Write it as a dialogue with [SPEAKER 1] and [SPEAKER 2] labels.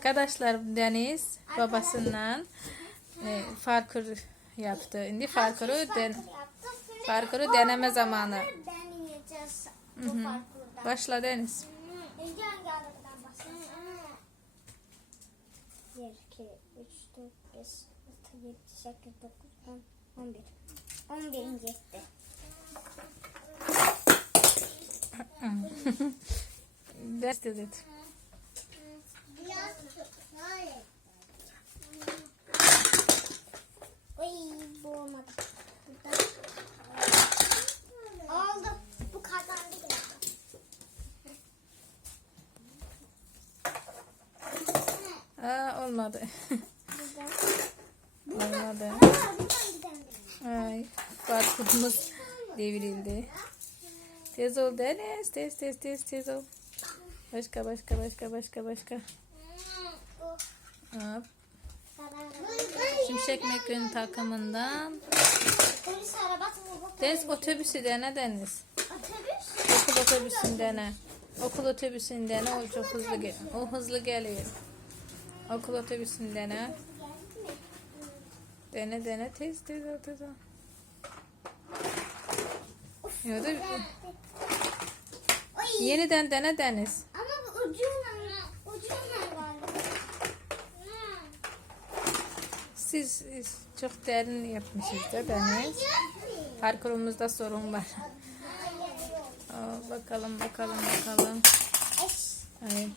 [SPEAKER 1] Arkadaşlar Deniz babasından e, parkur yaptı. Şimdi parkuru den parkuru deneme zamanı.
[SPEAKER 2] Bu parkurda.
[SPEAKER 1] Başla Deniz.
[SPEAKER 2] İlgi hangi arabadan başlasın? 1, 2, 3, 4, 5, 6, 7, 8, 9, 10, 11. 11. yetti.
[SPEAKER 1] Ders dedi.
[SPEAKER 2] Ay bu olmadı. Oldu. Bu kazandı.
[SPEAKER 1] Aa, olmadı. Olmadı. Ay, parkurumuz devrildi. Tez ol Deniz. Tez tez tez tez ol. Başka başka başka başka başka. Hop. Şimşek McQueen takımından. Deniz otobüsü dene Deniz.
[SPEAKER 2] Otobüs.
[SPEAKER 1] Okul otobüsünden ne? Okul otobüsünden ne? O çok hızlı gel. O hızlı geliyor. Okul otobüsünden ne? Dene dene tez tez ol. Ya da yeniden dene Deniz.
[SPEAKER 2] Ama bu ucuyla ucuyla
[SPEAKER 1] Siz çok derin yapmışsınız da Deniz. Parkurumuzda sorun var. Aa, bakalım bakalım bakalım. Evet.